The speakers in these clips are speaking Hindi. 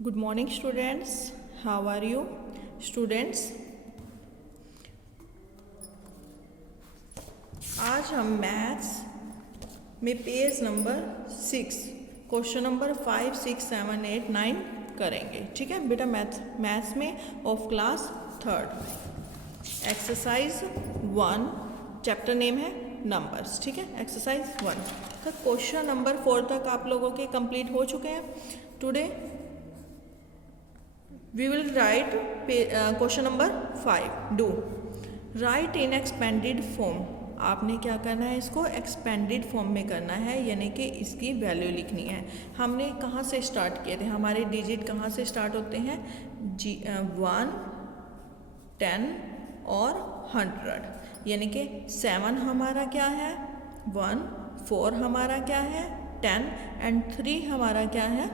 Good morning students, how are you students. आज हम मैथ्स में पेज नंबर 6 क्वेश्चन नंबर 5, 6, 7, 8, 9 करेंगे। ठीक है बेटा, मैथ्स में of class 3 exercise 1, chapter name है नंबर्स। ठीक है, एक्सरसाइज 1 तक क्वेश्चन नंबर 4 तक आप लोगों के कंप्लीट हो चुके हैं। Today we will write question number 5. Do write in expanded form. आपने क्या करना है, इसको एक्सपेंडेड फॉर्म में करना है, यानी कि इसकी वैल्यू लिखनी है। हमने कहाँ से स्टार्ट किए थे, हमारे डिजिट कहाँ से स्टार्ट होते हैं, 1, 10 और 100। यानी कि 7 हमारा क्या है 1, 4 हमारा क्या है 10 एंड 3 हमारा क्या है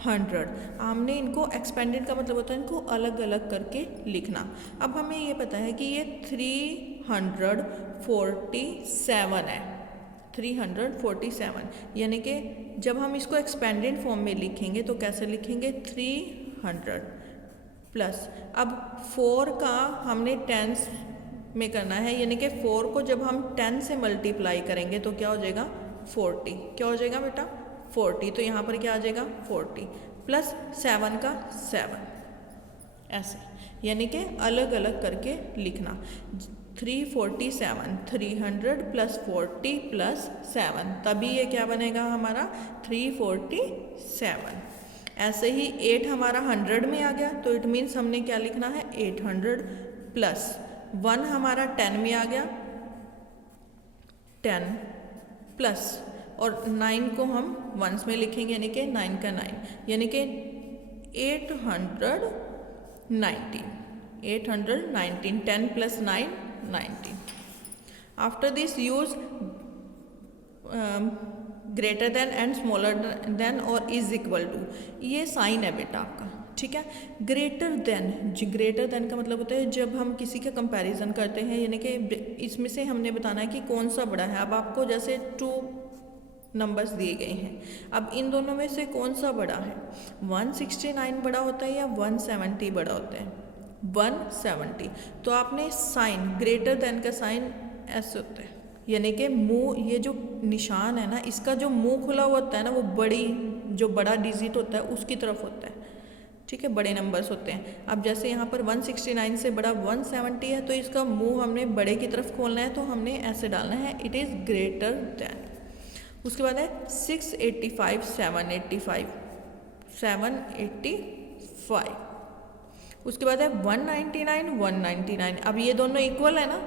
100। हमने इनको एक्सपेंडेड का मतलब होता है इनको अलग अलग करके लिखना। अब हमें ये पता है कि ये 347 है, 347। यानी कि जब हम इसको एक्सपेंडेड फॉर्म में लिखेंगे तो कैसे लिखेंगे, 300 प्लस, अब 4 का हमने 10 में करना है, यानी कि 4 को जब हम 10 से मल्टीप्लाई करेंगे तो क्या हो जाएगा 40। क्या हो जाएगा बेटा 40। तो यहाँ पर क्या आ जाएगा 40 प्लस 7 का 7, ऐसे, यानी कि अलग अलग करके लिखना। 347, 300 प्लस 40 प्लस 7, तभी ये क्या बनेगा हमारा 347। ऐसे ही 8 हमारा 100 में आ गया, तो इट मीन्स हमने क्या लिखना है 800 प्लस 1 हमारा 10 में आ गया, 10 प्लस, और 9 को हम वंस में लिखेंगे, यानी कि 9 का 9, यानी कि 819, 819, 10 plus 9, 19। After this use greater than and smaller than और इज इक्वल टू, ये साइन है बेटा आपका। ठीक है, ग्रेटर देन, ग्रेटर देन का मतलब होता है जब हम किसी का कंपैरिजन करते हैं, यानी कि इसमें से हमने बताना है कि कौन सा बड़ा है। अब आपको जैसे 2 नंबर्स दिए गए हैं, अब इन दोनों में से कौन सा बड़ा है, 169 बड़ा होता है या 170 बड़ा होता है, 170। तो आपने साइन, ग्रेटर देन का साइन ऐसे होता है, यानी कि मुंह, ये जो निशान है ना, इसका जो मुंह खुला होता है ना, वो जो बड़ा डिजिट होता है उसकी तरफ होता है। ठीक है, बड़े नंबर्स होते हैं। अब जैसे यहाँ पर 169 से बड़ा 170 है, तो इसका मुंह हमने बड़े की तरफ खोलना है, तो हमने ऐसे डालना है, इट इज़ ग्रेटर देन। उसके बाद है 685, 785, 785। उसके बाद है 199, 199। अब ये दोनों इक्वल है ना,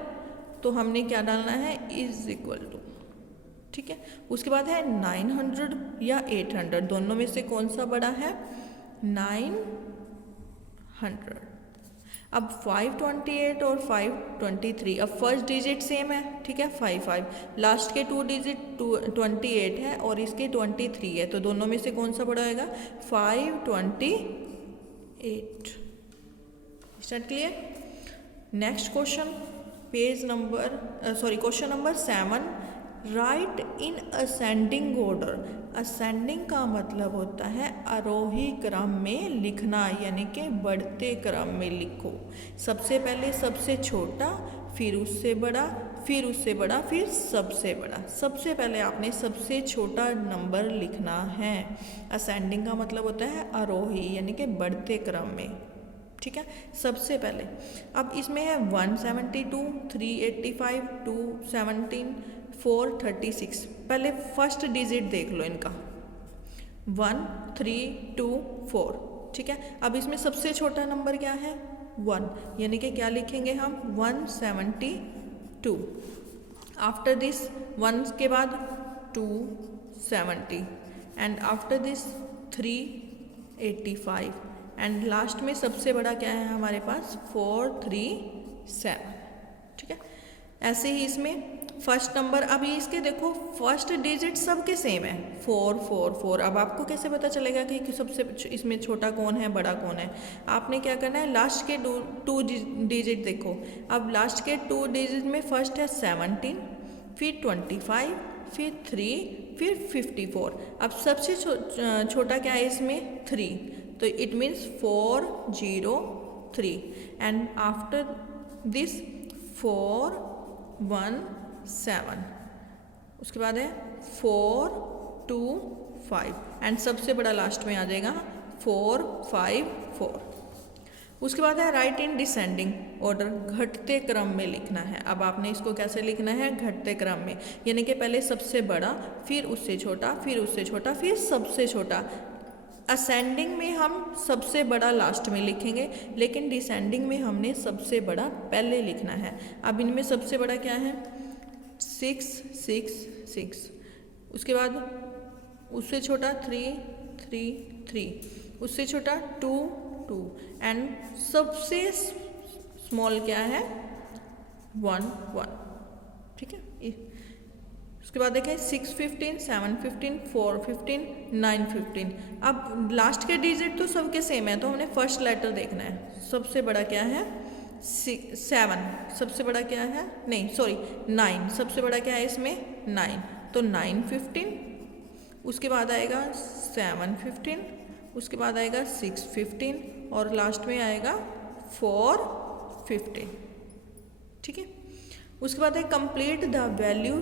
तो हमने क्या डालना है, इज इक्वल टू। ठीक है, उसके बाद है 900 या 800, दोनों में से कौन सा बड़ा है, 900। अब 528 और 523, अब फर्स्ट डिजिट सेम है, ठीक है 5, लास्ट के 2 डिजिट 28 है और इसके 23 है, तो दोनों में से कौन सा बड़ा होगा, 528। Start clear. Next question, page number question number 7, right in ascending order. Ascending का मतलब होता है आरोही क्रम में लिखना, यानी कि बढ़ते क्रम में लिखो। सबसे पहले सबसे छोटा, फिर उससे बड़ा, फिर उससे बड़ा, फिर सबसे बड़ा। सबसे पहले आपने सबसे छोटा नंबर लिखना है। असेंडिंग का मतलब होता है आरोही, यानी कि बढ़ते क्रम में। ठीक है, सबसे पहले अब इसमें है 172, 385, 217, 436। पहले फर्स्ट डिजिट देख लो इनका, 1, 3, 2, 4। ठीक है, अब इसमें सबसे छोटा नंबर क्या है 1, यानी कि क्या लिखेंगे हम 172। आफ्टर दिस 1 के बाद 270 and after this 385 and last में सबसे बड़ा क्या है हमारे पास 437। ठीक है, ऐसे ही इसमें फर्स्ट नंबर, अभी इसके देखो फर्स्ट डिजिट सबके सेम है 444। अब आपको कैसे पता चलेगा कि सबसे इसमें छोटा कौन है बड़ा कौन है, आपने क्या करना है, लास्ट के 2 डिजिट देखो। अब लास्ट के 2 डिजिट में फर्स्ट है 17, फिर 25, फिर 3, फिर 54। अब सबसे छोटा क्या है इसमें 3, तो it means 403 and after this 417, उसके बाद है 425 एंड सबसे बड़ा लास्ट में आ जाएगा 454। उसके बाद है राइट इन डिसेंडिंग ऑर्डर, घटते क्रम में लिखना है। अब आपने इसको कैसे लिखना है, घटते क्रम में, यानी कि पहले सबसे बड़ा, फिर उससे छोटा, फिर उससे छोटा, फिर सबसे छोटा। असेंडिंग में हम सबसे बड़ा लास्ट में लिखेंगे, लेकिन डिसेंडिंग में हमने सबसे बड़ा पहले लिखना है। अब इनमें सबसे बड़ा क्या है, 6 6 6, उसके बाद उससे छोटा 3 3 3, उससे छोटा 2 2 एंड सबसे स्मॉल क्या है 1 1, ठीक है। उसके बाद देखें 6 15 7 15 4 15 9 15। अब लास्ट के डिजिट तो सबके सेम है, तो हमने फर्स्ट लेटर देखना है। सबसे बड़ा क्या है 7, सबसे बड़ा क्या है, नहीं सॉरी 9, सबसे बड़ा क्या है इसमें 9, तो 9 15, उसके बाद आएगा 7 15, उसके बाद आएगा 6 15 और लास्ट में आएगा 4 15, ठीक है। उसके बाद है complete the value,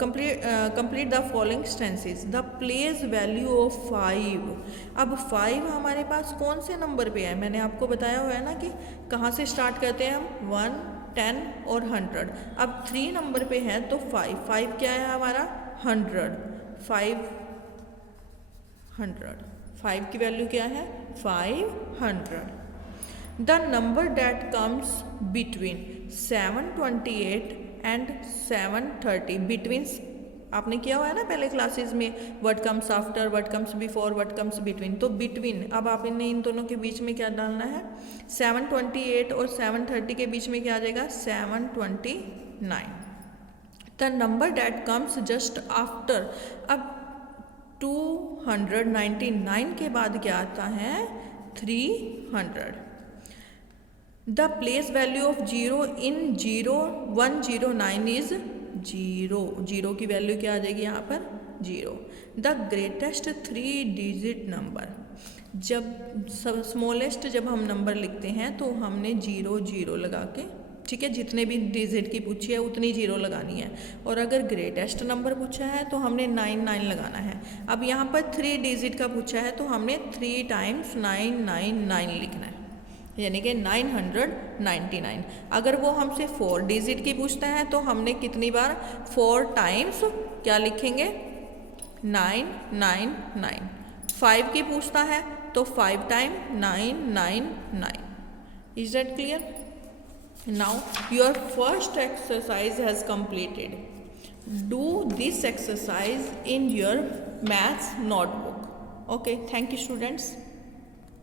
complete the following sentences, the place value of 5। अब 5 हमारे पास कौन से नंबर पे है, मैंने आपको बताया हुआ है ना कि कहाँ से स्टार्ट करते हैं हम, 1 10 और 100। अब 3 नंबर पे है तो 5 क्या है हमारा 100, 5 की वैल्यू क्या है 500। The number that comes between 728 and 730, between आपने किया हुआ है ना पहले क्लासेस में, what comes after, what comes before, what comes between. तो बिटवीन, अब आपने इन दोनों के बीच में क्या डालना है, 728 और 730 के बीच में क्या आ जाएगा 729। The number that comes just after, अब 299 के बाद क्या आता है 300। The place value of 0 in 109 is 0, 0 की वैल्यू क्या आ जाएगी यहाँ पर 0। द ग्रेटेस्ट 3 डिजिट नंबर, जब सब स्मॉलेस्ट जब हम नंबर लिखते हैं तो हमने 0 0 लगा के, ठीक है, जितने भी डिजिट की पूछी है उतनी 0 लगानी है। और अगर ग्रेटेस्ट नंबर पूछा है तो हमने 9 9 लगाना है। अब यहाँ पर 3 डिजिट का पूछा है तो हमने 3 टाइम्स 999 लिखना है, यानी कि 999। अगर वो हमसे 4 डिजिट की पूछता है तो हमने कितनी बार 4 टाइम्स क्या लिखेंगे 999। 5 की पूछता है तो 5 time 999। Is that clear? Now your first exercise has completed. Do this exercise in your maths notebook. Okay, thank you students.